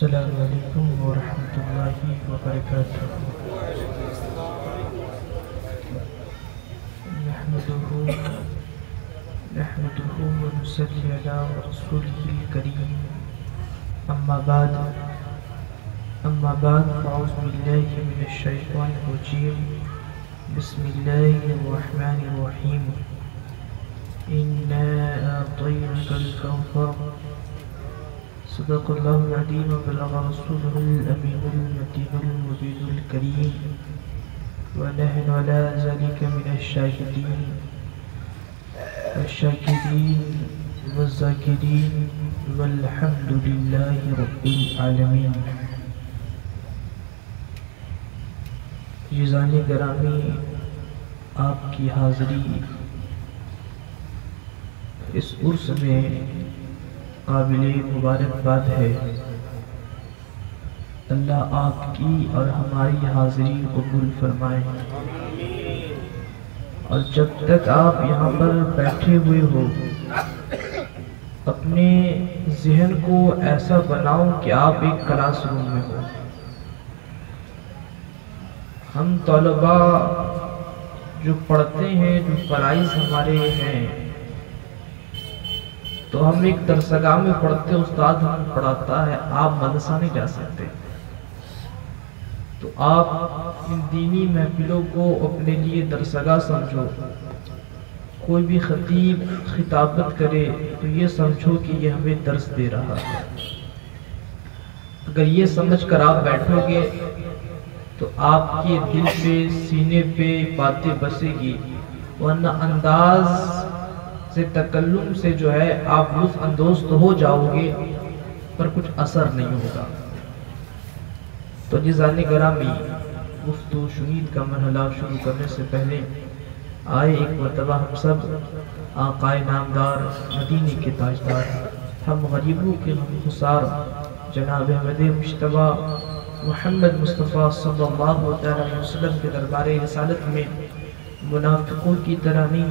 السلام علیکم ورحمۃ اللہ وبرکاتہ۔ نحمده ونصلي على رسوله الكريم أما بعد فأعوذ بالله من الشيطان الرجيم بسم الله الرحمن الرحيم إنا أعطيناك الكوثر صدق الله العظيم وبلغ رسوله الأمين المتين المبين الكريم ونحن على ذلك من الشاهدين والشاكرين والذاكرين والحمد لله رب العالمين۔ عزیزان گرامی، آپ کی حاضری اس عرس میں قابل مبارکباد ہے۔ اللہ آپ کی اور ہماری حاضری قبول فرمائے، اور جب تک آپ یہاں پر بیٹھے ہوئے ہو اپنے ذہن کو ایسا بناؤ کہ آپ ایک کلاس روم میں ہو۔ ہم طلباء جو پڑھتے ہیں، جو فرائض ہمارے ہیں، تو ہم ایک درسگاہ میں پڑھتے، استاد ہم پڑھاتا ہے، آپ مدرسہ نہیں جا سکتے۔ تو آپ ان دینی محفلوں کو اپنے لیے درسگاہ سمجھو۔ کوئی بھی خطیب خطابت کرے تو یہ سمجھو کہ یہ ہمیں درس دے رہا ہے۔ اگر یہ سمجھ کر آپ بیٹھو گے تو آپ کے دل پہ، سینے پہ باتیں بسے گی، ورنہ انداز سے، تکلم سے جو ہے آپ لطف اندوز تو ہو جاؤ گے پر کچھ اثر نہیں ہوگا۔ تو عزیزان گرامی، گفتگو شنید کا مرحلہ شروع کرنے سے پہلے آئے ایک مرتبہ ہم سب آقا نامدار، مدینے کے تاجدار، ہم غریبوں کے غمگسار جناب احمد مجتبی محمد مصطفیٰ صلی اللہ علیہ وسلم کے دربار رسالت میں منافقوں کی طرح نہیں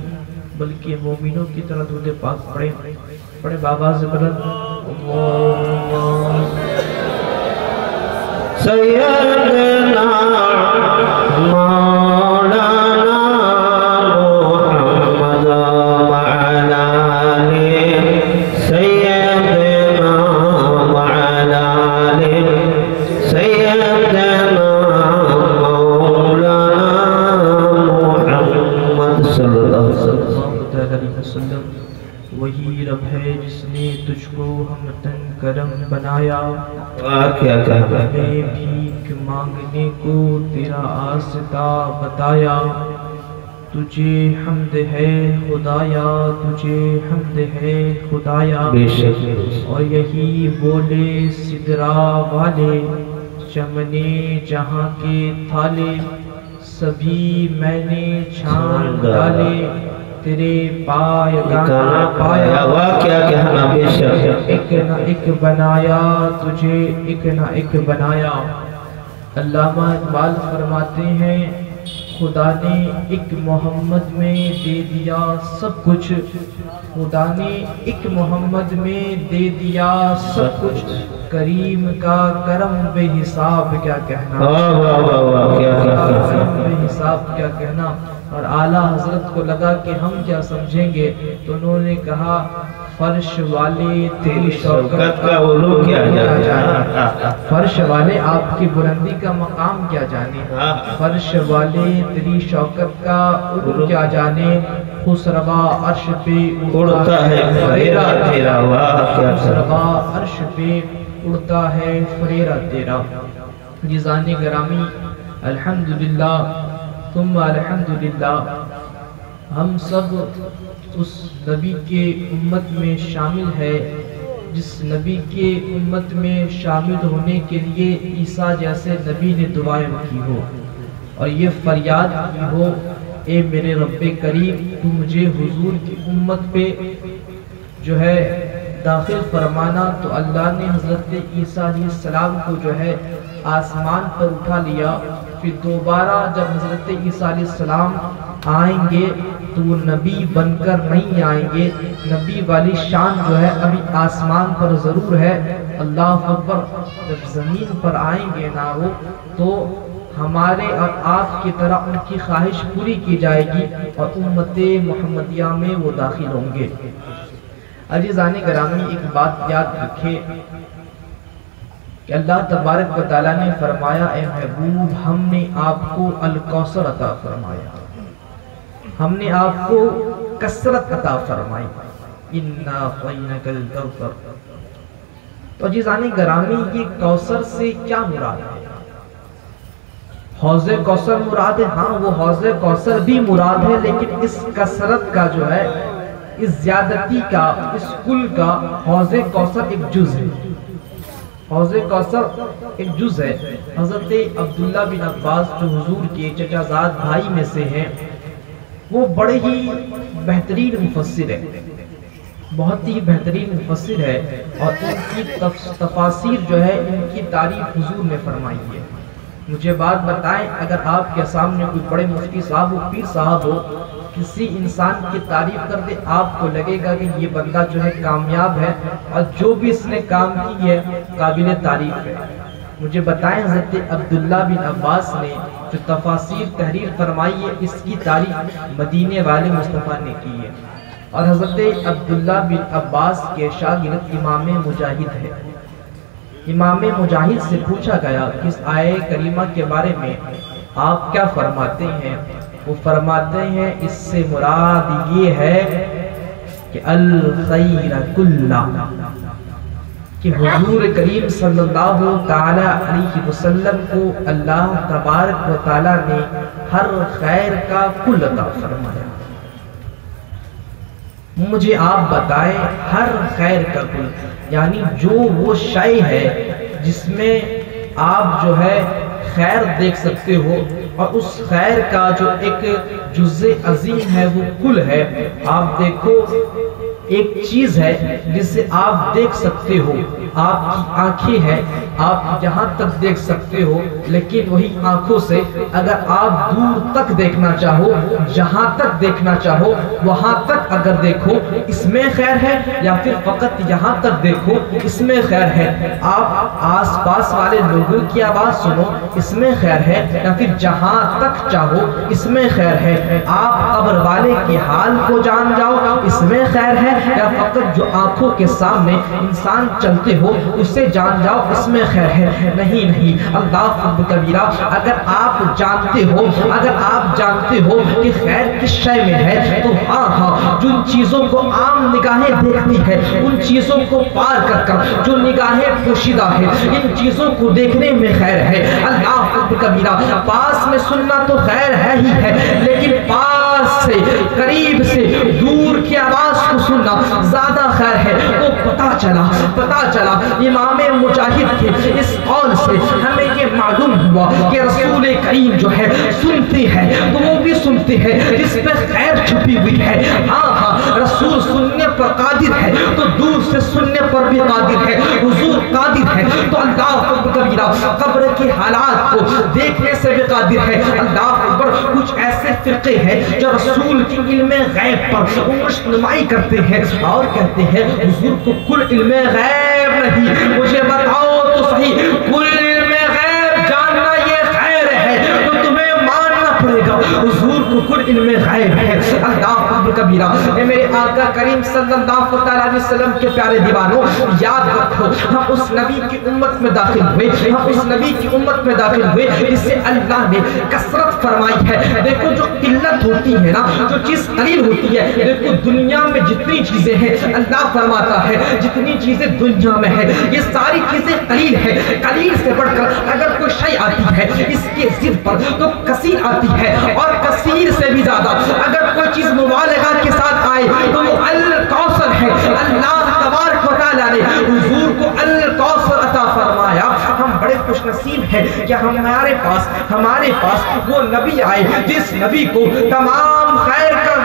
بلکہ مومنوں کی طرح درود پاک پڑھے بآواز بلند سیدنا مولانا محمد وعلى آله سیدنا وعلى آله سیدنا مولانا محمد صلی اللہ علیہ وسلم۔ وہی رب ہے جس نے تجھ کو ہمتن کرم بنایا، کیا ہمیں بھیک مانگنے کو تیرا آستا بتایا۔ تجھے حمد ہے خدایا، تجھے حمد ہے خدایا، اور یہی بولے سدرا والے، چمنے جہاں کے تھالے سبھی میں نے چھان ڈالے، تیرے پائے گانا پایا۔ واقعہ کہنا بے شک، ایک نہ ایک بنایا تجھے، ایک نہ ایک بنایا۔ علامہ اقبال فرماتے ہیں خدا نے ایک محمد میں دے دیا سب کچھ، خدا نے ایک محمد میں دے دیا سب کچھ، کریم کا کرم بے حساب کیا کہنا، کرم بے حساب کیا کہنا۔ اور اعلیٰ حضرت کو لگا کہ ہم کیا سمجھیں گے، تو انہوں نے کہا فرش والے تیری شوکت کا علو کیا جانے، فرش والے آپ کی بلندی کا مقام کیا جانے، فرش والے تیری شوکت کا علو کیا جانے، خسروا عرش پہ اڑتا ہے فریرہ تیرا، خسروا عرش پہ اڑتا ہے فریرہ تیرا۔ عزیزان گرامی، الحمدللہ ثم الحمدللہ، ہم سب اس نبی کے امت میں شامل ہے جس نبی کے امت میں شامل ہونے کے لیے عیسیٰ جیسے نبی نے دعائیں کی ہو اور یہ فریاد کی ہو، اے میرے رب کریم تو مجھے حضور کی امت پہ جو ہے داخل فرمانا۔ تو اللہ نے حضرت عیسیٰ علیہ السلام کو جو ہے آسمان پر اٹھا لیا۔ پھر دوبارہ جب حضرت عیسیٰ علیہ السلام آئیں گے تو وہ نبی بن کر نہیں آئیں گے، نبی والی شان جو ہے ابھی آسمان پر ضرور ہے، اللہ اکبر، جب زمین پر آئیں گے نا وہ تو ہمارے اور آپ کی طرح ان کی خواہش پوری کی جائے گی اور امت محمدیہ میں وہ داخل ہوں گے۔ عزیزان گرامی، ایک بات یاد رکھے کہ اللہ تبارک و تعالیٰ نے فرمایا اے محبوب ہم نے آپ کو الکوثر عطا فرمایا، ہم نے آپ کو کثرت عطا فرمائی، اِنَّا أَعْطَيْنَاكَ الْكَوْثَرَ۔ تو عزیزان گرامی، یہ کوثر سے کیا مراد ہے؟ حوض کوثر مراد ہے؟ ہاں، وہ حوض کوثر بھی مراد ہے، لیکن اس کثرت کا جو ہے، اس زیادتی کا، اس کل کا حوض کوثر ایک جز ہے۔ حوض کوثر ایک جز ہے۔ حضرت عبداللہ بن عباس جو حضور کے چچا زاد بھائی میں سے ہیں، وہ بڑے ہی بہترین مفسر ہے، بہت ہی بہترین مفسر ہے، اور ان کی تفاسیر جو ہے، ان کی تعریف حضور نے فرمائی ہے۔ مجھے بات بتائیں، اگر آپ کے سامنے کوئی بڑے مفتی صاحب ہو، پیر صاحب ہو، کسی انسان کی تعریف کر دے، آپ کو لگے گا کہ یہ بندہ جو ہے کامیاب ہے، اور جو بھی اس نے کام کی ہے قابل تعریف ہے۔ مجھے بتائیں، حضرت عبداللہ بن عباس نے جو تفاسیر تحریر فرمائی ہے، اس کی تعریف مدینے والے مصطفیٰ نے کی ہے، اور حضرت عبداللہ بن عباس کے شاگرد امام مجاہد ہے۔ امام مجاہد سے پوچھا گیا کہ اس آیہ کریمہ کے بارے میں آپ کیا فرماتے ہیں؟ وہ فرماتے ہیں اس سے مراد یہ ہے کہ الخیر کلہ، کہ حضور کریم صلی اللہ تعالی علیہ وسلم کو اللہ تبارک و تعالی نے ہر خیر کا کل عطا فرمایا۔ مجھے آپ بتائیں، ہر خیر کا کل یعنی جو وہ شے ہے جس میں آپ جو ہے خیر دیکھ سکتے ہو، اور اس خیر کا جو ایک جزء عظیم ہے وہ کل ہے۔ آپ دیکھو، ایک چیز ہے جسے آپ دیکھ سکتے ہو، آپ کی آنکھیں ہیں، آپ جہاں تک دیکھ سکتے ہو، لیکن وہی آنکھوں سے اگر آپ دور تک دیکھنا چاہو، جہاں تک دیکھنا چاہو وہاں تک اگر دیکھو، اس میں خیر ہے، یا پھر فقط یہاں تک دیکھو اس میں خیر ہے۔ آپ آس پاس والے لوگوں کی آواز سنو، اس میں خیر ہے، یا پھر جہاں تک چاہو اس میں خیر ہے۔ آپ قبر والے کے حال کو جان جاؤ، اس میں خیر ہے، یا فقط جو آنکھوں کے سامنے انسان چلتے ہو اسے جان جاؤ اس میں خیر ہے؟ نہیں نہیں، اللہ رب کبیرہ، اگر آپ جانتے ہو، اگر آپ جانتے ہو کہ خیر کس شے میں ہے، تو ہاں جن چیزوں کو عام نگاہیں دیکھتی ہے، ان چیزوں کو پار کر کر جو نگاہیں پوشیدہ ہے، ان چیزوں کو دیکھنے میں خیر ہے۔ اللہ رب کبیرہ، پاس میں سننا تو خیر ہے ہی ہے، لیکن پاس سے، قریب سے، دور کی آواز کو سننا زیادہ خیر ہے۔ تو پتا چلا امام مجاہد کے اس قول سے ہمیں یہ معلوم ہوا کہ رسول کریم جو ہے سنتے ہیں تو وہ بھی سنتے ہیں جس پہ خیر چھپی ہوئی ہے۔ ہاں، رسول سننے پر قادر ہے تو دور سے سننے پر بھی قادر ہے۔ حضور قادر ہے تو اللہ رب کبیرہ قبر کے حالات کو دیکھنے سے بھی قادر ہے۔ اللہ اکبر، کچھ ایسے فرقے ہیں جو رسول کی علم غیب پر نمائی کرتے ہیں اور کہتے ہیں حضور کو کل علم غیب نہیں۔ مجھے بتاؤ تو صحیح، کل علم غیب جاننا یہ خیر ہے تو تمہیں ماننا پڑے گا حضور کو کل علم غیب ہے۔ اللہ اکبر کبیرہ، اے میرے آقا کریم صلی اللہ علیہ وسلم کے پیارے دیوانوں، یاد رکھو ہم اس نبی کی امت میں داخل ہوئے، ہم اس نبی کی امت میں داخل ہوئے جس سے اللہ نے کثرت فرمائی ہے۔ دیکھو جو قلت ہوتی ہے نا، جو چیز قلیل ہوتی ہے، دیکھو دنیا میں جتنی چیزیں ہیں اللہ فرماتا ہے جتنی چیزیں دنیا میں ہیں یہ ساری چیزیں قلیل ہیں، قلیل سے بڑھ کر اگر کوئی شے آتی ہے اس کے ضد پر تو کثیر آتی ہے، اور کثیر سے بھی زیادہ اگر کوئی چیز مبالغہ کے ساتھ آئے تو وہ الکوثر ہے۔ اللہ تبارک و تعالیٰ نے حضور کو الکوثر عطا فرمایا۔ ہم بڑے خوش نصیب ہیں کہ ہمارے پاس وہ نبی آئے جس نبی کو تمام خیر کا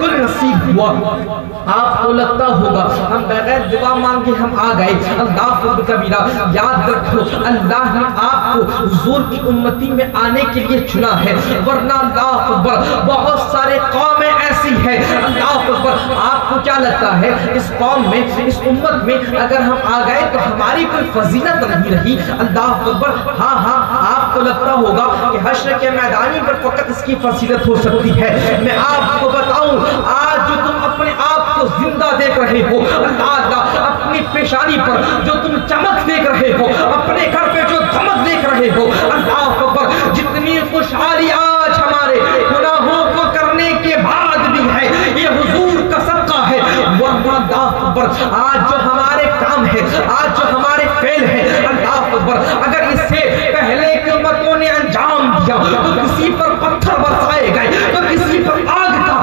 کل نصیب ہوا۔ آپ کو لگتا ہوگا ہم بغیر دعا مانگے ہم آ گئے، اللہ رب کبیرہ، یاد رکھو اللہ نے آپ کو حضور کی امتی میں آنے کے لیے چنا ہے، ورنہ اللہ اکبر بہت سارے قومیں ایسی ہیں، اللہ اکبر آپ آپ کو کیا لگتا ہے اس قوم میں اس امت میں اگر ہم آ گئے تو ہماری کوئی فضیلت نہیں رہی؟ اللہ اکبر. ہاں آپ کو لگتا ہوگا کہ حشر کے میدانی پر فقط اس کی فضیلت ہو سکتی ہے. میں آپ کو بتاؤں آج جو تم اپنے آپ کو زندہ دیکھ رہے ہو, اللہ اپنی پیشانی پر جو تم چمک دیکھ رہے ہو, اپنے گھر پہ جو دھمک دیکھ رہے ہو, اللہ اکبر, جتنی خوشحالی آج ہمارے گناہوں کو کرنے کے بعد بھی ہے یہ حضور کا صدقہ ہے. ورنہ اللہ اکبر آج جو ہمارے کام ہے, آج جو ہمارے فعل ہے, اللہ اکبر اگر اس سے پہلے کی امتوں نے انجام دیا تو کسی پر پتھر برسائے گئے, تو کسی پر آگ کا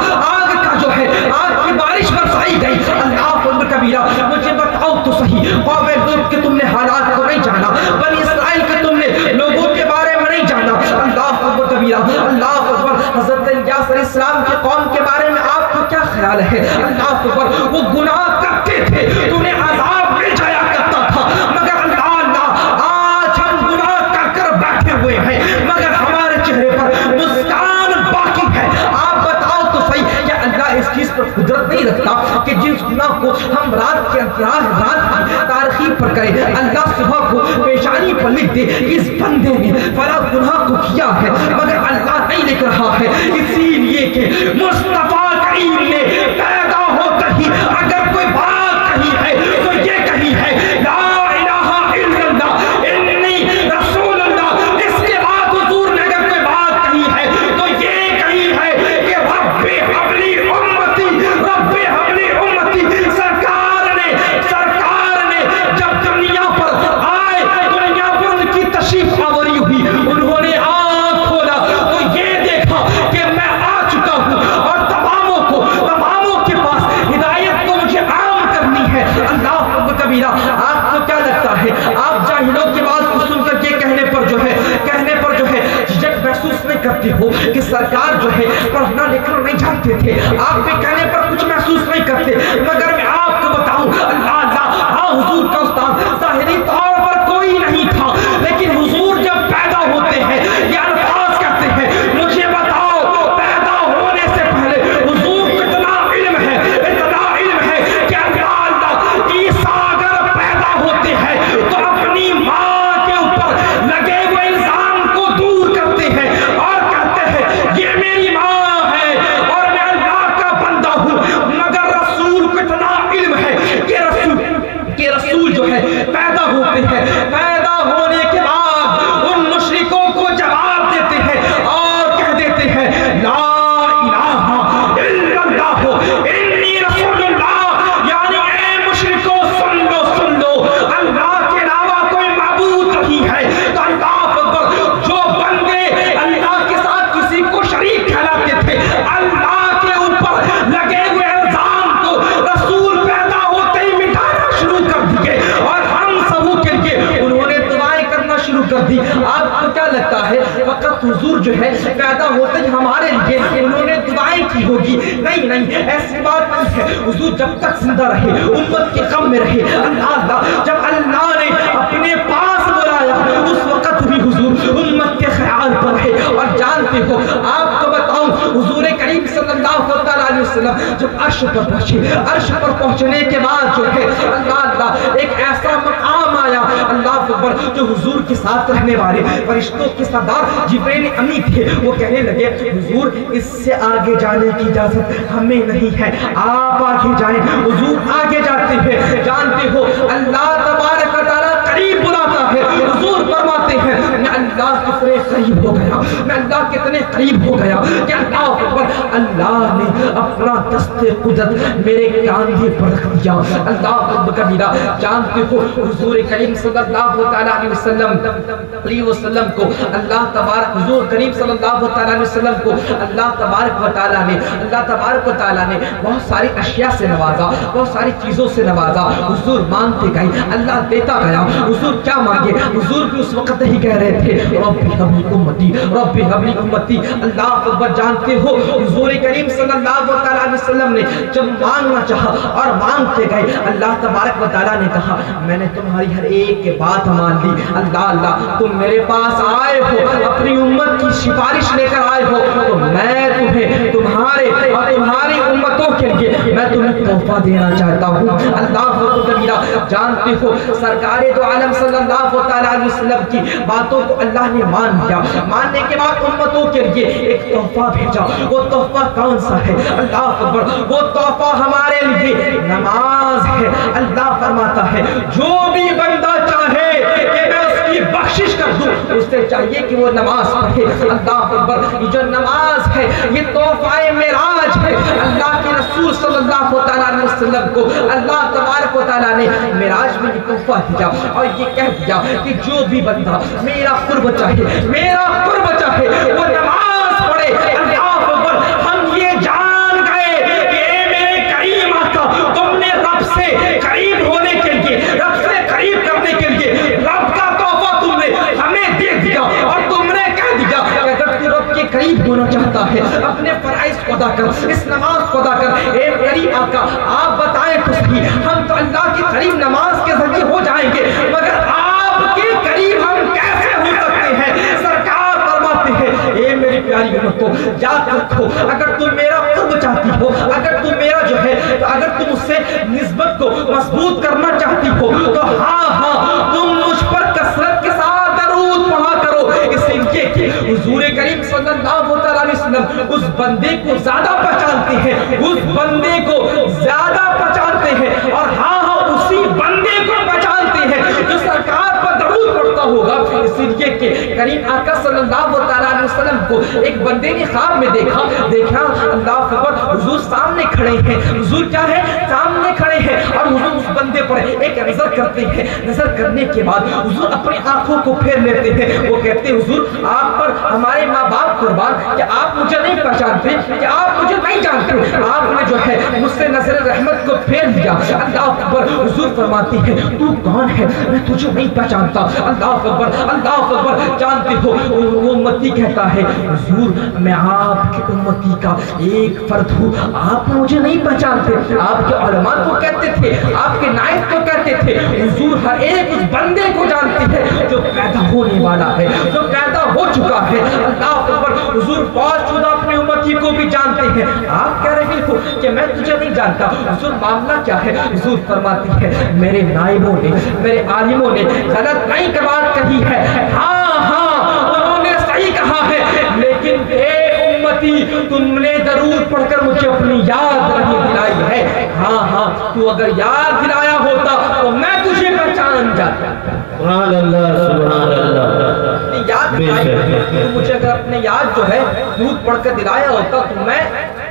جو ہے آگ کی بارش برسائی گئی. اللہ اکبر کبیرہ. مجھے بتاؤ تو صحیح, قوم لوط کے تم نے حالات کو نہیں جانا, بنی اسرائیل کے تم نے لوگوں کے بارے میں نہیں جانا. اللہ اکبر کبیرہ. اللہ اکبر حضرت الیاس علیہ السلام کی قوم کے بارے میں آپ کو کیا خیال ہے؟ اللہ اکبر وہ گناہ کرتے تھے تو انہیں عذاب مل جایا کرتا تھا, مگر اللہ آج ہم گناہ کر کر بیٹھے ہوئے ہیں مگر ہمارے چہرے پر مسکان باقی ہے. آپ بتاؤ تو صحیح, کیا اللہ اس چیز پر قدرت نہیں رکھتا کہ جس گناہ کو ہم رات کی تاریخی پر کریں, اللہ صبح کو پیشانی پر لکھ دے اس بندے نے فلاں گناہ کو کیا ہے, مگر اللہ نہیں لکھ رہا ہے. اسی لیے کہ مصطفیٰ کریم نے پیدا ہوتا ہی اگر کوئی بات کہی ہے تو یہ کہی ہے لا الہ الا اللہ انی رسول اللہ. اس کے بعد حضور نے اگر کوئی بات کہی ہے تو یہ کہی ہے کہ رب حبلی امتی, رب حبلی امتی. سرکار نے جب دنیا پر آئے, دنیا پر ان کی تشریف آوری ہوئی, انہوں نے آنکھ کھولا تو یہ دیکھا کہ میں آ چکا ہوں اور تماموں کے پاس ہدایت کو مجھے عام کرنی ہے. اللہ اکبر کبیرہ. آپ کو کیا لگتا ہے آپ جاہلوں کی بات کو سن کر کے کہنے پر جو ہے جھجک محسوس نہیں کرتے ہو کہ سرکار جو ہے پڑھنا لکھنا نہیں جانتے تھے؟ آپ کے کہنے پر کچھ محسوس نہیں کرتے, مگر میں آپ کو بتاؤں اللہ ہاں حضور کا استاد ظاہری طور پر کوئی نہیں تھا, لیکن حضور جب پیدا ہوتے ہیں یہ الفاظ کہتے ہیں, مجھے بتاؤ پیدا ہونے سے پہلے حضور کو اتنا علم ہے کہ اللہ عیسیٰ اگر پیدا ہوتے ہیں تو اپنی ماں کے اوپر لگے ہوئے الزام کو دور کرتے ہیں اور کہتے ہیں یہ میری ماں ہے اور میں اللہ کا بندہ ہوں. مگر رسول کو اتنا علم ہے کہ رسول جو ہے پیدا ہوتے ہیں, پیدا ہونے کے بعد ان مشرکوں کو جواب دیتے ہیں اور کہہ دیتے ہیں لا الہ الا اللہ انی رسول اللہ. یعنی اے مشرکوں سن لو, اللہ کے علاوہ کوئی معبود نہیں ہے. تو اللہ اکبر, جو بندے اللہ کے ساتھ کسی کو شریک ٹھہراتے تھے, اللہ کے اوپر لگے ہوئے الزام کو رسول پیدا ہوتے ہی مٹانا شروع کر دیے اور ہم سبوں کے لیے انہوں نے دعائیں کرنا شروع کر دی. آپ کو کیا لگتا ہے فقط حضور جو ہے پیدا ہوتے ہی ہمارے لیے انہوں نے دعائیں کی ہوگی؟ نہیں, ایسی بات نہیں ہے. حضور جب تک زندہ رہے, امت کے غم میں رہے, اللہ جب اللہ نے اپنے پاس بلایا اس وقت بھی حضور امت کے خیال پر رہے. اور جانتے ہو آپ کو بتاؤں حضور کریم صلی اللہ علیہ وسلم جب عرش پر پہنچے, عرش پر پہنچنے کے بعد جو ہے اللہ ایک ایسا مقام آیا اللہ اکبر جو حضور کے ساتھ رہنے والے فرشتوں کے سردار جبرائیل امی تھے. وہ کہنے لگے حضور اس سے آگے جانے کی اجازت ہمیں نہیں ہے, آپ آگے جائیں. حضور آگے جاتے ہیں. جانتے ہو اللہ تبارک و تعالیٰ قریب بلاتا ہے. حضور فرماتے ہیں میں اللہ کتنے قریب ہو گیا, میں اللہ کتنے قریب ہو گیا کہ اللہ اکبر اللہ نے اپنا دست قدرت میرے کاندھے پر رکھ دیا. اللہ اکبر کبیرہ. جانتے ہو حضور کریم صلی اللہ علیہ وسلم کو اللہ تبارک حضور کریم صلی اللہ علیہ وسلم کو اللہ تبارک و تعالیٰ نے بہت ساری اشیاء سے نوازا, بہت ساری چیزوں سے نوازا. حضور مانگتے گئے, اللہ دیتا گیا. حضور کیا مانگے؟ حضور بھی اس وقت ہی کہہ رہے تھے رب حبلی امتی, رب حبلی امتی. اللہ اکبر. جانتے ہو حضور کریم صلی اللہ علیہ وسلم نے جب مانگنا چاہا اور مانگتے گئے, اللہ تبارک و تعالیٰ نے کہا میں نے تمہاری ہر ایک کے بات مان لی. اللہ تم میرے پاس آئے ہو, اپنی امت کی سفارش لے کر آئے ہو, تو میں تمہیں تمہارے اور تمہاری امتوں کے لیے میں تمہیں تحفہ دینا چاہتا ہوں۔ اللہ کبیرہ، جانتے ہو سرکار دو عالم صلی اللہ علیہ وسلم کی باتوں کو اللہ نے مان لیا، ماننے کے بعد امتوں کے لیے ایک تحفہ بھیجا۔ وہ تحفہ کون سا ہے؟ اللہ اکبر، وہ تحفہ ہمارے لیے نماز ہے۔ اللہ فرماتا ہے جو بھی بندہ چاہے کہ میں اس کی بخشش کر دوں، اس سے چاہیے کہ وہ نماز پڑھے۔ اللہ اکبر، یہ جو نماز ہے یہ تحفہ معراج ہے۔ اللہ کے رسول صلی اللہ علیہ وسلم کو اللہ تبارک و تعالیٰ نے معراج میں یہ تحفہ دیا اور یہ کہہ دیا کہ جو بھی بندہ میرا قرب چاہے، میرا قرب چاہے، وہ نماز پڑھے۔ اللہ اکبر، ہم یہ جان گئے کہ اے میرے کریم آقا، تم نے رب سے قریب ہونے کے لیے، رب سے قریب کرنے کے لیے رب کا تحفہ تم نے ہمیں دے دیا، اور تم نے کہہ دیا کہ اگر تو رب کے قریب ہونا چاہتا ہے اپنے فرائض کو ادا کر، اس نماز کو ادا کر۔ اے کریم آقا، آپ بتائیں تو صحیح، ہم تو اللہ کے قریب نماز کے ذریعے ہو جائیں گے، مگر آپ کے قریب ہم کیسے ہو سکتے ہیں؟ سرکار فرماتے ہیں اے میری پیاری امتوں، یاد رکھو، اگر تم میرا قرب چاہتی ہو، اگر تم میرا جو ہے، اگر تم اس سے نسبت کو مضبوط کرنا چاہتی ہو تو ہاں تم مجھ پر کثرت کے ساتھ درود پڑھا کرو، اس لیے کہ حضور کریم صلی اللہ علیہ وسلم اس بندے کو زیادہ پہچانتے ہیں، اس بندے کو زیادہ پہچانتے ہیں، اور ہاں اسی بندے کو پہچانتے ہیں جو سرکار پر درود پڑھتا ہوگا۔ اس لیے کہ کریم آقا صلی اللہ علیہ وسلم کو ایک بندے نے خواب میں دیکھا اللہ اکبر، حضور سامنے کھڑے ہیں، حضور کیا ہے سامنے کھڑے ہیں، اور حضور اس بندے پر ایک نظر کرتے ہیں۔ نظر کرنے کے بعد حضور اپنی آنکھوں کو پھیر لیتے ہیں، وہ کہتے ہیں حضور آپ پر ہمارے ماں باپ قربان کہ آپ مجھے نہیں پہچانتے، کہ آپ مجھے نہیں جانتے، آپ نے جو ہے مجھ سے نظر رحمت کو پھیر لیا۔ اللہ اکبر، حضور فرماتے ہیں تو کون ہے؟ میں تجھے نہیں پہچانتا۔ اللہ اکبر، اللہ اکبر، جانتے ہو وہ امتی کہتا ہے حضور میں آپ کی امتی کا ایک فرد ہوں، آپ مجھے نہیں پہچانتے۔ آپ کے علماء تو کہتے تھے، آپ کے نائب تو کہتے تھے حضور ہر ایک اس بندے کو جانتے ہیں جو پیدا ہونے والا ہے، جو پیدا ہو چکا ہے۔ اللہ اکبر، حضور فوت شدہ اپنی امتی کو بھی جانتے ہیں۔ آپ کہہ رہے ہو کہ میں تجھے نہیں جانتا، حضور معاملہ کیا ہے؟ حضور فرماتی ہے میرے نائبوں نے، میرے عالموں نے غلط نہیں بات کہی ہے، ہاں انہوں نے صحیح کہا ہے، لیکن اے امتی تم نے درود پڑھ کر مجھے اپنی یاد نہیں دلائی ہے۔ ہاں تو اگر یاد دلایا ہوتا تو میں تجھے پہچان جاتا۔ سبحان اللہ، سبحان اللہ، یاد دلائی تو مجھے اگر اپنے یاد جو ہے درود پڑھ کر دلایا ہوتا تو میں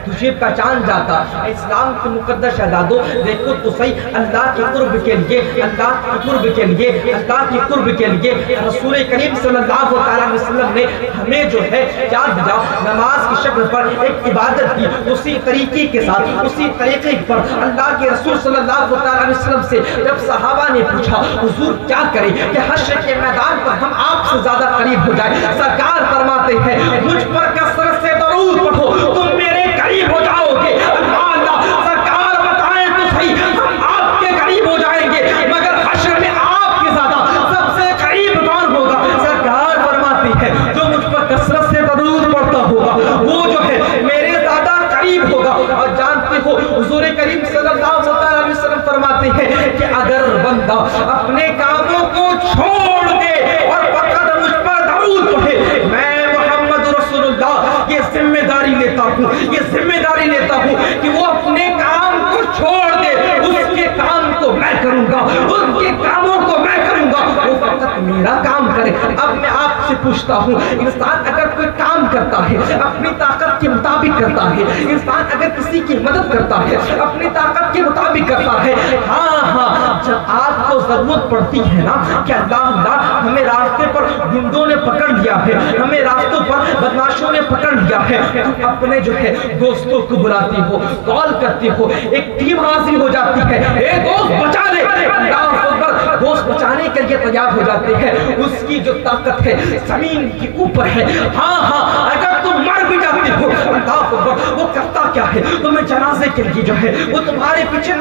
تجھے پہچان جاتا۔ اسلام کے مقدس شہزادوں، دیکھو تو صحیح، اللہ کے قرب کے لیے، اللہ کے قرب کے لیے، اللہ کے قرب کے لیے رسول کریم صلی اللہ علیہ وسلم نے ہمیں جو ہے کیا دیا؟ نماز کی شکل پر ایک عبادت دی، اسی طریقے کے ساتھ، اسی طریقے پر اللہ کے رسول صلی اللہ علیہ وسلم سے جب صحابہ نے پوچھا حضور کیا کریں کہ حشر کے میدان پر ہم آپ سے زیادہ قریب ہو جائیں، سرکار فرماتے ہیں مجھ پر کثرت سے درود پڑھو تم میرے قریب ہو جاؤ گے۔ اللہ سرکار بتائیں تو صحیح، ہم آپ کے قریب ہو جائیں گے، مگر حشر میں آپ کے زیادہ سب سے قریب کون ہوگا؟ سرکار فرماتی ہے جو مجھ پر کثرت سے درود پڑھتا ہوگا وہ جو ہے میرے زیادہ قریب ہوگا۔ اور جانتے ہو حضور کریم صلی اللہ علیہ وسلم فرماتے ہیں کہ اگر بندہ اپنے کاموں کو چھوڑ دے اور فقط مجھ پر درود پڑھے، میں محمد رسول اللہ یہ ذمہ داری لیتا ہوں، یہ ذمہ داری لیتا ہوں کہ وہ اپنے کام کو چھوڑ دے، اس کے کام کو میں کروں گا، ان کے کاموں کو میں کروں گا، وہ فقط میرا کام کرے۔ اب میں آپ سے پوچھتا ہوں، انسان اگر کوئی کام کرتا ہے اپنی طاقت کے مطابق کرتا ہے، انسان اگر کسی کی مدد کرتا ہے اپنی طاقت کے مطابق کرتا ہے، ہاں جب آپ کو ضرورت پڑتی ہے نا کہ اللہ ہمیں راستے پر گنڈوں نے پکڑ لیا ہے، ہمیں راستوں پر بدماشوں نے پکڑ لیا ہے، تم اپنے جو ہے دوستوں کو بلاتی ہو، کال کرتی ہو، ایک ٹیم حاضر ہو جاتی ہے، اے دوست بچا لے، اللہ اکبر، دوست بچانے کے لیے تیار ہو جاتے ہیں، اس کی جو طاقت ہے زمین کے اوپر ہے۔ ہاں اگر تم مر بھی جاتے ہو، اللہ اکبر، وہ کرتا کیا ہے؟ تمہیں جنازے کے لیے جو ہے وہ تمہارے پیچھے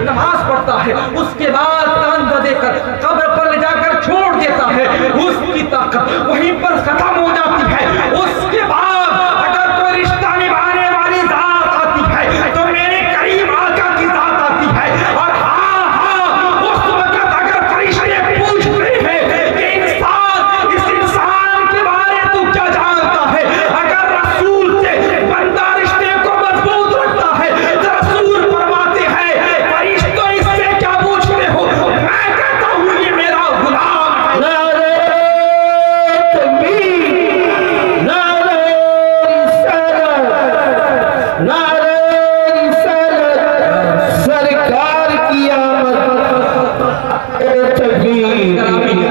نماز پڑھتا ہے، اس کے بعد کاندھا دے کر قبر پر لے جا کر چھوڑ دیتا ہے، اس کی طاقت وہیں پر ختم ہو جاتی ہے۔ اس کے بعد اگر کوئی رشتہ نبھانے والی ذات آتی ہے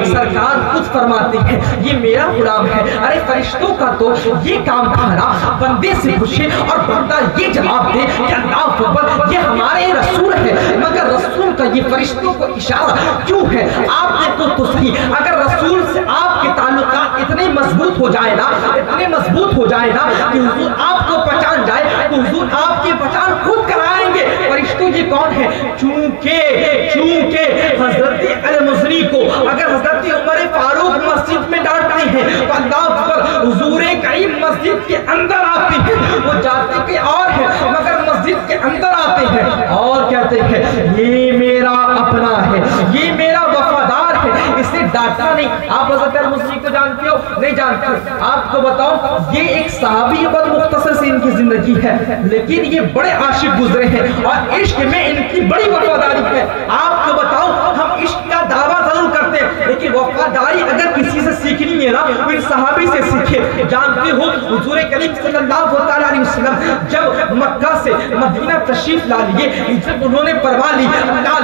سرکار خود فرماتے ہیں یہ میرا غلام ہے. ارے فرشتوں کا تو یہ کام تھا نا بندے سے پوچھے اور بندہ یہ جواب دے کہ اللہ اکبر یہ ہمارے رسول ہے. مگر رسول کا یہ فرشتوں کو اشارہ کیوں ہے؟ آپ دیکھو تو صحیح، اگر رسول سے آپ کے تعلقات اتنے مضبوط ہو جائے نا، اتنے مضبوط ہو جائے نا کہ حضور آپ کو پہچان جائے تو حضور آپ کی پہچان خود کرائیں گے. فرشتوں یہ کون ہے؟ چونکہ حضرت المزنی کو اگر حضرت عمر فاروق مسجد میں ڈانٹتے ہیں تو اللہ اکبر حضور کریم مسجد کے اندر آتے ہیں. وہ جاتے کہ اور ہے مگر مسجد کے اندر آتے ہیں اور کہتے ہیں یہ میرا اپنا ہے، یہ میرا وفادار ہے، اسے ڈانٹا نہیں. آپ حضرت المزنی کو جانتے ہو؟ نہیں جانتے ہو. آپ کو بتاؤ یہ ایک صحابی بہت مختصر سے ان کی زندگی ہے لیکن یہ بڑے عاشق گزرے ہیں اور عشق میں ان کی بڑی وفاداری ہے. آپ کو بتاؤ ہم عشق کا دعویٰ ضرور کرتے ہیں لیکن وفاداری اگر کسی سے سیکھنی ہے نا تو ان صحابی سے سیکھے. جانتے ہو حضور کریم صلی اللہ علیہ وسلم جب مکہ سے مدینہ تشریف لا لیے، جب انہوں نے پرواہ لی اللہ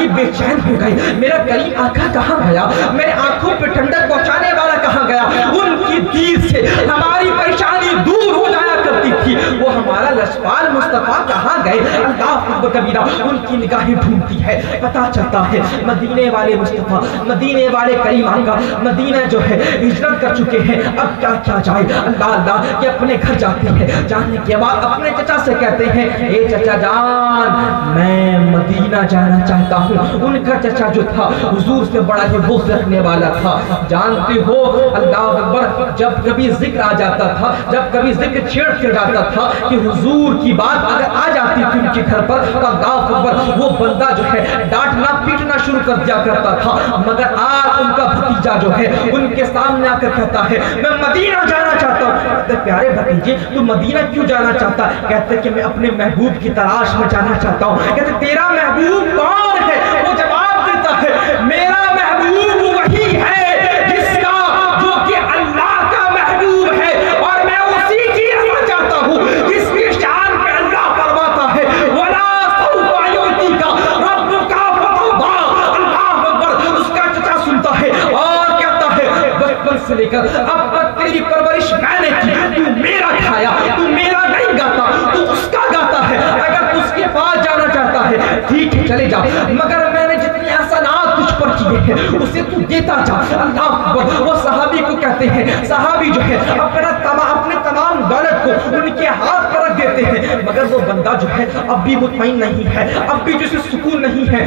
یہ بے چین ہو گئے میرا کریم آقا کہاں گیا، میرے آنکھوں پہ ٹھنڈک پہنچانے والا کہاں گیا. ان کی دید سے ہماری پریشانی دور ہو جایا کرتی تھی. وہ ہمارا لشپال مصطفیٰ کہاں گئے اللہ اکبر کبیرہ. ان کی نگاہیں ڈھونڈتی ہے، پتا چلتا ہے مدینے والے مصطفیٰ، مدینے والے کریم آقا مدینہ جو ہے ہجرت کر چکے ہیں. اب کیا جائے اللہ کہ اپنے گھر جاتے ہیں. جانے کے بعد اپنے چچا سے کہتے ہیں اے چچا جان میں مدینہ جانا چاہتا ہوں. ان کا چچا جو تھا حضور سے بڑا ہی بغض رکھنے والا تھا. جانتے ہو اللہ اکبر جب کبھی ذکر آ جاتا تھا، جب کبھی ذکر چھیڑ کے جاتا تھا کہ حضور کی بات اگر آ جاتی تھی ان کے گھر پر تو اللہ اکبر وہ بندہ جو ہے ڈانٹنا پیٹنا شروع کر دیا کرتا تھا. مگر آج ان کا بھتیجا جو ہے ان کے سامنے آ کر کہتا ہے میں مدینہ جانا چاہتا ہوں. کہتے پیارے بھتیجے تو مدینہ کیوں جانا چاہتا ہے؟ کہتے کہ میں اپنے محبوب کی تلاش میں جانا چاہتا ہوں. کہتے تیرا محبوب کون ہے؟ وہ جواب دیتا ہے میرا محبوب وہی ہے جس کا جو کہ اللہ کا محبوب ہے اور میں اسی کی رہنا چاہتا ہوں جس کی شان پہ اللہ فرماتا ہے وَلَا سَوْفَ يُعْطِيكَ رَبُّكَ فَتَرْضَىٰ. اللہ اکبر. اس کا چچا سنتا ہے اور کہتا ہے بچپن سے لے کر اب تک تیری پرورش میں نے کی، تو میرا کھایا، تو میرا نہیں گاتا، تو اس کا گاتا ہے. اگر تو اس کے پاس جانا چاہتا ہے ٹھیک ہے چلے جا مگر میں نے جتنی احسانات تجھ پر کیے ہیں اسے تو دیتا جا. اللہ اکبر. وہ صحابی کو کہتے ہیں صحابی جو ہے اپنے تمام دولت کو ان کے ہاتھ پر رکھ دیتے ہیں مگر وہ بندہ جو ہے اب بھی مطمئن نہیں ہے، اب بھی جسے سکون نہیں ہے.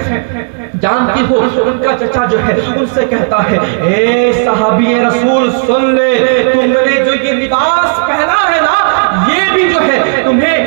جانتی ہو ان کا چچا جو ہے ان سے کہتا ہے اے صحابی رسول سن لے، تم نے جو یہ لباس پہنا ہے نا یہ بھی جو ہے تمہیں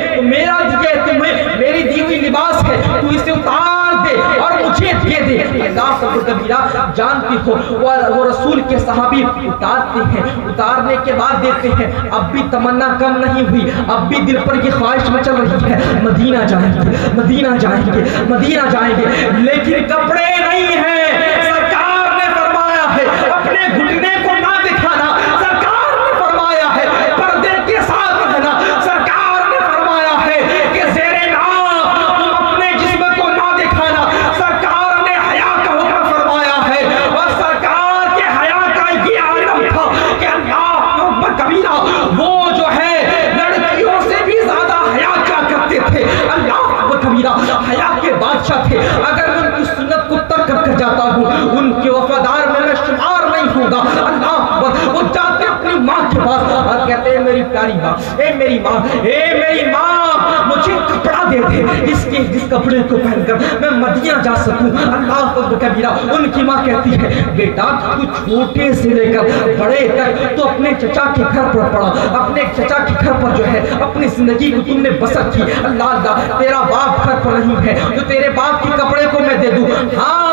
میری دی ہوئی لباس ہے، تو اسے اتار دے اور مجھے دے دے. اللہ اکبر کبیرہ. جانتی ہو وہ رسول کے صحابی اتارتے ہیں، اتارنے کے بعد دیتے ہیں. اب بھی تمنا کم نہیں ہوئی، اب بھی دل پر یہ خواہش مچل رہی ہے مدینہ جائیں گے، مدینہ جائیں گے، مدینہ جائیں گے. لیکن کپڑے نہیں ہیں. سرکار نے فرمایا ہے اپنے گھٹنے کو نہ دکھانا. سرکار نے فرمایا ہے پردے کے ساتھ رہنا. سرکار نے فرمایا ہے کہ زیر ناف تم اپنے جسم کو نہ دکھانا. سرکار نے حیا کا حکم فرمایا ہے اور سرکار کے حیا کا یہ عالم تھا کہ اللہ اکبر کبیرہ وہ جو ہے لڑکیوں سے بھی زیادہ حیا کیا کرتے تھے. اللہ اکبر کبیرہ حیا کے بادشاہ تھے. اگر میں ان کی سنت کو ترک کر جاتا ہوں ان کے وفادار میں شمار نہیں ہوگا. اللہ اکبر. وہ جاتے اپنی ماں کے پاس اور کہتے ہیں میری پیاری ماں، اے میری ماں، اے میری ماں مجھے کپڑا دے دے جس کپڑے کو پہن کر میں مدینہ جا سکوں. اللہ اکبر کبیرہ. ان کی ماں کہتی ہے بیٹا تو چھوٹے سے لے کر بڑے تک تو اپنے چچا کے گھر پر پڑا، اپنے چچا کے گھر پر جو ہے اپنی زندگی کو تم نے بسر کی. اللہ تیرا باپ گھر پر نہیں ہے تو تیرے باپ کے کپڑے کو میں دے دوں. ہاں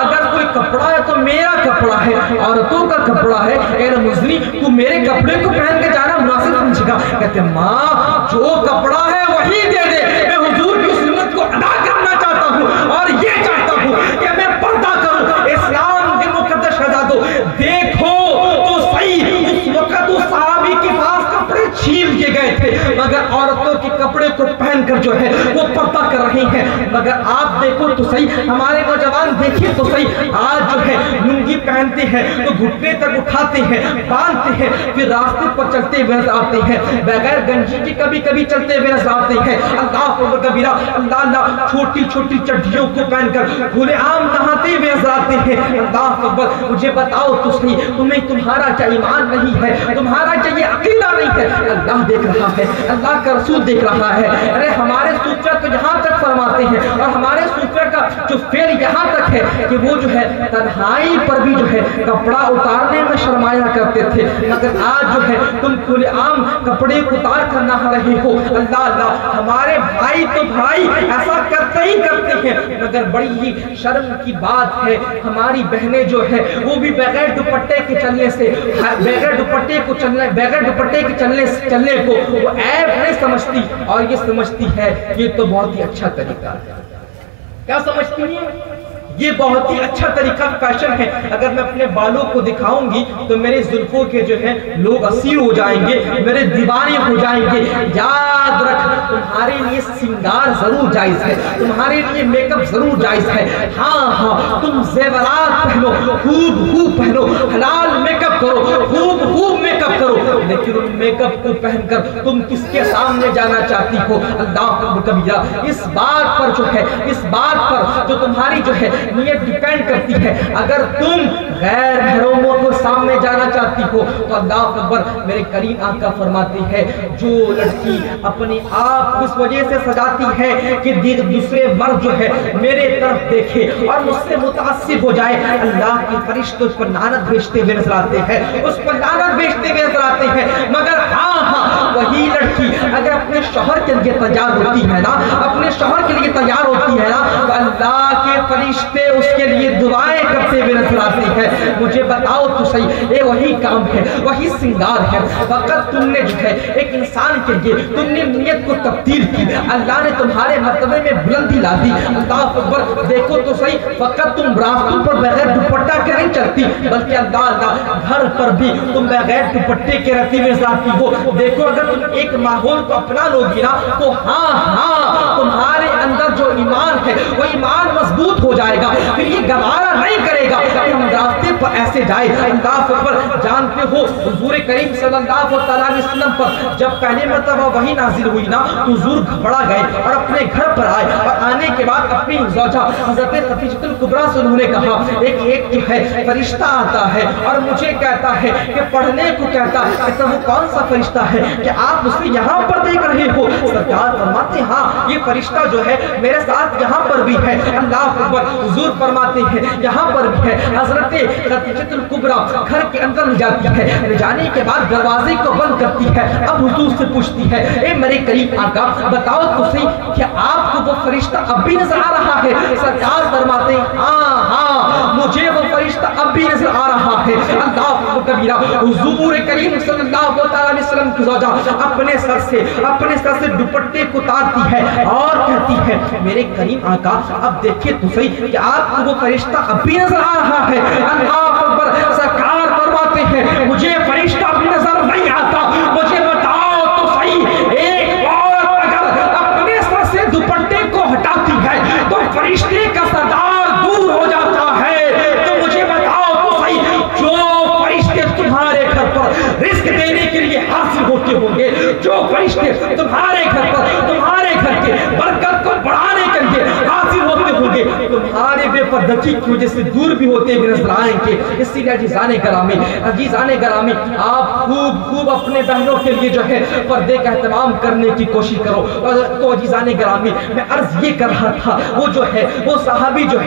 اگر کوئی کپڑا ہے تو میرا کپڑا ہے، عورتوں کا کپڑا ہے. اے مزنی تو میرے کپڑے کو پہن کے جانا مناسب سمجھے گا. کہتے ماں جو کپڑا ہے وہی دے دے. میں حضور کی سنت کو ادا کرنا چاہتا ہوں اور یہ چاہتا ہوں کہ میں پردہ کروں. اسلام کے مقدس شہزادوں دیکھو تو صحیح اس وقت اس صحابی کے پاس کپڑے چھین کے گئے تھے مگر عورتوں کے کپڑے کو پہن پہن کر جو ہے وہ پردہ کر رہے ہیں، مگر آپ دیکھو تو صحیح، ہمارے نوجوان دیکھیں تو صحیح، آج جو ہے لنگی پہنتے ہیں تو گھٹنے تک اٹھاتے ہیں، باندھتے ہیں، پھر راستے پر چلتے ہوئے نظر آتے ہیں، بغیر گنجی کے کبھی کبھی چلتے ہوئے نظر آتے ہیں، اللہ اکبر کبیرہ، اللہ چھوٹی چھوٹی چڈیوں کو پہن کر کھلے عام نہاتے ہوئے نظر آتے ہیں، اللہ اکبر۔ مجھے بتاؤ تو صحیح، تمہیں تمہارا کیا ایمان نہیں ہے، تمہارا کیا یہ عقیدہ نہیں ہے؟ اللہ دیکھ رہا ہے، اللہ کا رسول دیکھ رہا ہے۔ ارے ہمارے صوفیہ تو یہاں تک فرماتے ہیں، اور ہمارے صوفیہ کا جو فعل یہاں تک ہے کہ وہ جو ہے تنہائی پر بھی جو ہے کپڑا اتارنے میں شرمایا کرتے تھے، مگر آج جو ہے تم کھلے عام کپڑے اتار کر نہا رہے ہو۔ اللہ ہمارے بھائی تو بھائی ایسا کرتے ہی کرتے ہیں، مگر بڑی ہی شرم کی بات ہے ہماری بہنیں جو ہے وہ بھی بغیر دوپٹے کے چلنے سے، بغیر دوپٹے کے چلنے کو وہ عیب نہیں سمجھتی، اور یہ سمجھتی ہے یہ تو بہت ہی اچھا طریقہ ہے۔ کیا سمجھتی ہے؟ یہ بہت ہی اچھا طریقہ فیشن ہے۔ اگر میں اپنے بالوں کو دکھاؤں گی تو میرے زلفوں کے جو ہے لوگ اسیر ہو جائیں گے، میرے دیوانے ہو جائیں گے۔ یاد رکھ، تمہارے لیے سنگار ضرور جائز ہے، تمہارے لیے میک اپ ضرور جائز ہے۔ ہاں تم زیورات پہنو، خوب پہنو، حلال میک اپ کرو، خوب میک اپ کرو، لیکن ان میک اپ کو پہن کر تم کس کے سامنے جانا چاہتی ہو؟ اللہ اکبر کبیرہ۔ اس بات پر جو ہے، اس بات پر جو تمہاری جو ہے نیت ڈیپینڈ کرتی ہے۔ اگر تم غیر محرموں کو سامنے جانا چاہتی ہو تو اللہ اکبر، میرے کریم آقا فرماتے ہیں جو لڑکی اپنے آپ اس وجہ سے سجاتی ہے کہ دوسرے مرد جو ہے میرے طرف دیکھے اور مجھ سے متعصب ہو جائے، اللہ کے فرشتے اس پر لعنت بھیجتے ہوئے نظر آتے ہیں، اس پر لعنت بھیجتے ہوئے نظر آتے ہیں۔ مگر ہاں وہی لڑکی اگر اپنے شوہر کے لیے تیار ہوتی ہے نا، اپنے شوہر کے لیے تیار ہوتی ہے نا، تو اللہ کے فرشتے اس کے لیے دعائیں کرتے ہوئے نظر آتے ہیں۔ مجھے بتاؤ تو صحیح، یہ وہی کام ہے، وہی سنگار ہے، فقط تم نے جو ہے ایک انسان کے لیے تم نے نیت کو تبدیل کی، اللہ نے تمہارے مرتبے میں بلندی لا دی۔ اللہ اکبر، دیکھو تو صحیح، فقط تم راستوں پر بغیر دوپٹہ کے نہیں چلتی، بلکہ اللہ گھر پر بھی تم بغیر دوپٹے کے رہتی ہوئے نظر آتی ہو۔ دیکھو اگر تم ایک ماحول کو اپنا لوگی نا تو ہاں تمہارے اندر جو ایمان ہے وہ ایمان مضبوط ہو جائے گا، پھر یہ گوارا نہیں کرے گا کہ ہم راستے پر ایسے جائے۔ اللہ اکبر، جانتے ہو حضور کریم صلی اللہ علیہ وسلم پر جب پہلے مرتبہ وحی نازل ہوئی نا تو حضور گھبرا گئے اور اپنے گھر پر آئے، اور آنے کے بعد اپنی زوجہ حضرت خدیجہ الکبریٰ سے انہوں نے کہا ایک جو ہے فرشتہ آتا ہے اور مجھے کہتا ہے کہ پڑھنے کو کہتا ہے، کہتا وہ کون سا فرشتہ ہے کہ آپ اسے یہاں پر دیکھ رہے ہو؟ سرکار فرماتے ہاں یہ فرشتہ جو ہے میرے ساتھ یہاں پر بھی ہے۔ اللہ اکبر، حضور فرماتے ہیں یہاں پر بھی ہے۔ حضرت خدیجہ الکبریٰ گھر کے اندر لے جاتی ہے، لے جانے کے بعد دروازے کو بند کرتی ہے، اب حضور سے پوچھتی ہے اے میرے کریم آقا بتاؤ تو صحیح کیا آپ کو وہ فرشتہ اب بھی نظر آ رہا ہے؟ سرکار فرماتے ہیں ہاں مجھے وہ فرشتہ اب بھی نظر آ رہا ہے۔ اللہ کبیرہ، حضور کریم صلی اللہ علیہ وسلم کی زوجہ اپنے سر سے دوپٹے کو اتارتی ہے اور کہتی ہے میرے کریم آقا اب دیکھیں تو صحیح کہ آپ کو وہ فرشتہ اب بھی نظر آ رہا ہے۔ اللہ اکبر، سرکار فرماتے ہیں مجھے فرشتہ اب نظر نہیں آتا، مجھے بتاؤ تو صحیح ایک عورت اگر اپنے سر سے دوپٹے کو ہٹاتی ہے تو فرشتے کا سردار دور ہو جاتا ہے، تو مجھے بتاؤ تو صحیح جو فرشتے تمہارے گھر پر رزق دینے کے لیے حاصل ہوتے ہوں گے، جو فرشتے تمہارے گھر پر تمہارے گھر کے برکت کو بڑھانے کے لیے حاصل ہوتے ہوں گے، تمہارے بے پردگی کی وجہ سے دور بھی ہوتے ہوئے نظر آئیں گے۔ اسی لیے عزیزان گرامی آپ خوب اپنے بہنوں کے لیے جو ہے پردے کا اہتمام کرنے کی کوشش کرو۔ تو عزیزان گرامی میں عرض یہ کر رہا تھا وہ صحابی جو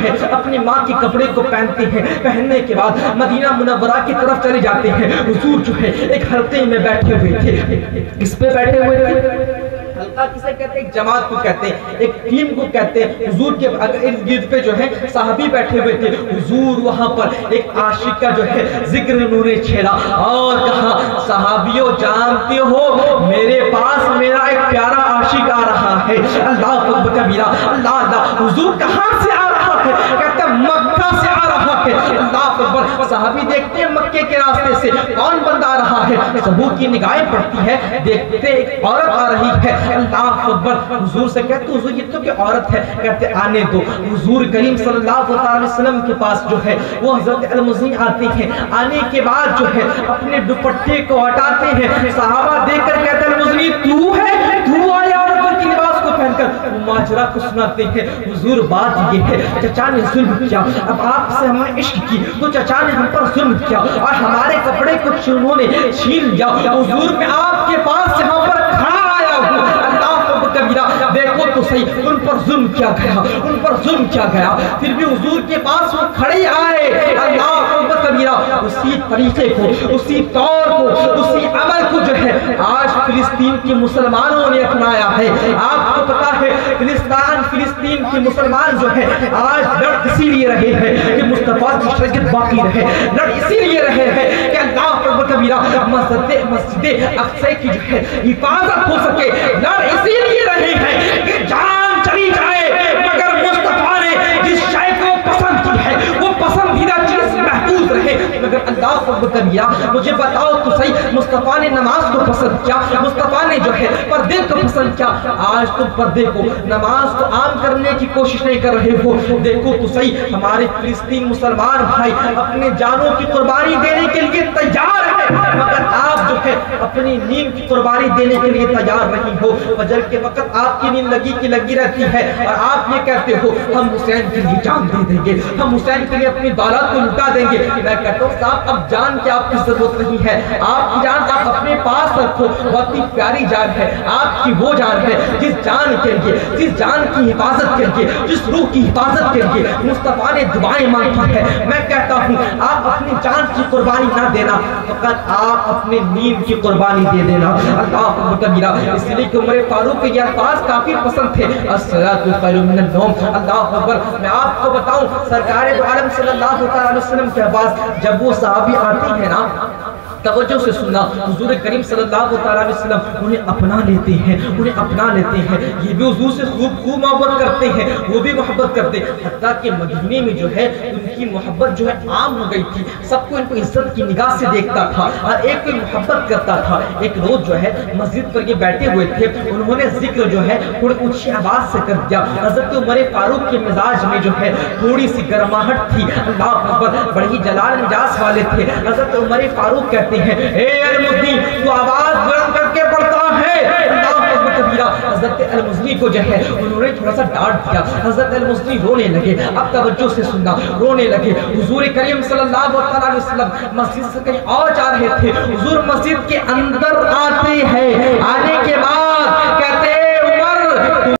ہے اپنی ماں کے کپڑے کو پہنتے ہیں، پہننے کے بعد مدینہ منورہ کی طرف چلے جاتے ہیں۔ حضور جو ہے ایک حلقے میں بیٹھے ہوئے تھے، اس پہ بیٹھے ہوئے تھے، حلقہ کسے کہتے ہیں؟ ایک جماعت کو کہتے ہیں، ایک ٹیم کو کہتے ہیں۔ حضور کے ارد گرد پہ جو ہے صحابی بیٹھے ہوئے تھے، حضور وہاں پر ایک عاشق کا جو ہے ذکر انہوں نے چھیڑا اور کہا صحابیوں جانتے ہو میرے پاس میرا ایک پیارا عاشق آ رہا ہے۔ اللہ اکبر کبیرہ، اللہ حضور کہاں سے آ رہا ہے؟ کہتا مکہ سے آ رہا ہے۔ اللہ اکبر، صحابی دیکھتے ہیں مکے کے راستے سے کون بندہ آ رہا ہے، ثبوت کی نگاہیں پڑتی ہے، دیکھتے ایک عورت آ رہی ہے، اللہ اکبر، حضور سے کہتے حضور یہ تو کہ عورت ہے، کہتے آنے دو۔ حضور کریم صلی اللہ علیہ وسلم کے پاس جو ہے وہ حضرت المزنی آتے ہیں، آنے کے بعد جو ہے اپنے دوپٹے کو ہٹاتے ہیں، صحابہ دیکھ کر کہتے ہیں المزنی تو ہے، تو آیا عورتوں کی لباس کو پہن کر، وہ ماجرا کو سناتے ہیں۔ حضور بات یہ ہے چچا نے ظلم کیا، اب آپ سے ہم نے عشق کی تو چچا نے ہم پر ظلم کیا اور ہمارے کپڑے کو انہوں نے چھین لیا، حضور میں آپ کے پاس یہاں پر کھڑا آیا ہوں، اللہ کو کبیرہ دیکھو تو صحیح ان پر ظلم کیا گیا، ان پر ظلم کیا گیا، پھر بھی حضور کے پاس وہ کھڑے آئے، اللہ کو کبیرہ اسی طریقے کو، اسی طور کو، اسی عمل کو جو ہے آج فلسطین کے مسلمانوں نے اپنایا ہے۔ آپ کو پتا ہے فلسطین کے مسلمان جو ہے آج لڑ اسی لیے رہے ہیں کہ مصطفیٰ کی شریعت باقی رہے، لڑ اسی لیے رہے ہیں کہ اللہ کو کبیرہ مسجد اقصی کی جو ہے حفاظت ہو سکے، لڑ اسی لیے رہے ہیں کہ جان چلی جائے مگر مصطفیٰ نے جس شے کو پسند کی ہے وہ پسندیدہ چیز محفوظ رہے، مگر اللہ کو کبیرہ مجھے بتاؤ تو صحیح مصطفیٰ نے نماز کو پسند کیا، مصطفیٰ نے جو ہے پردے کو پسند کیا، آج تم پردے کو نماز کو عام کرنے کی کوشش نہیں کر رہے ہو۔ دیکھو تو صحیح ہمارے فلسطین مسلمان بھائی اپنے جانوں کی قربانی دینے کے لیے تیار ہیں، مگر آپ جو ہے اپنی نیند کی قربانی دینے کے لیے تیار نہیں ہو۔ فجر کے وقت آپ کی نیند لگی رہتی ہے اور آپ یہ کہتے ہو ہم حسین کے لیے جان دے دیں گے، ہم حسین کے لیے اپنی دولت کو لٹا دیں گے۔ میں کہتا ہوں صاحب اب جان کی آپ کی ضرورت نہیں ہے، آپ کی جان آپ اپنے پاس رکھو، بہت ہی پیاری جان ہے، آپ کی وہ جان ہے جس جان کے لیے، جس جان کی حفاظت کے لیے، جس روح کی حفاظت کے لیے مصطفیٰ نے دعائیں مانگی ہے۔ میں کہتا ہوں آپ اپنی جان کی قربانی نہ دینا، فقط آپ اپنے نیند کی قربانی دے دینا۔ اللہ کبیرہ، اس لیے کہ عمر فاروق کے یہ الفاظ کافی پسند تھے، الصلاۃ خیر من النوم۔ اللہ اکبر، میں آپ کو بتاؤں سرکار دو عالم صلی اللہ علیہ وسلم کے پاس جب وہ صحابی آتی ہے نا، توجہ سے سننا، حضور کریم صلی اللہ علیہ وسلم انہیں اپنا لیتے ہیں، انہیں اپنا لیتے ہیں، یہ بھی حضور سے خوب محبت کرتے ہیں، وہ بھی محبت کرتے ہیں، حتیٰ کہ مدینے میں جو ہے ان کی محبت جو ہے عام ہو گئی تھی، سب کو ان کو عزت کی نگاہ سے دیکھتا تھا اور ایک کوئی محبت کرتا تھا۔ ایک روز جو ہے مسجد پر یہ بیٹھے ہوئے تھے، انہوں نے ذکر جو ہے تھوڑی اونچی آواز سے کر دیا، حضرت عمر فاروق کے مزاج میں جو ہے تھوڑی سی گرماہٹ تھی، اللہ اکبر، بڑے ہی جلال مزاج والے تھے۔ حضرت عمر فاروق کہتے ہیں اے المزنی تو آواز بلند کر کے پڑھتا ہے، اللہ اکبر کبیرہ۔ حضرت المزنی کو جو ہے انہوں نے تھوڑا سا ڈانٹ دیا، حضرت المزنی رونے لگے، اب توجہ سے سننا، رونے لگے۔ حضور کریم صلی اللہ علیہ وسلم مسجد سے کہیں اور جا رہے تھے، حضور مسجد کے اندر آتے ہیں، آنے کے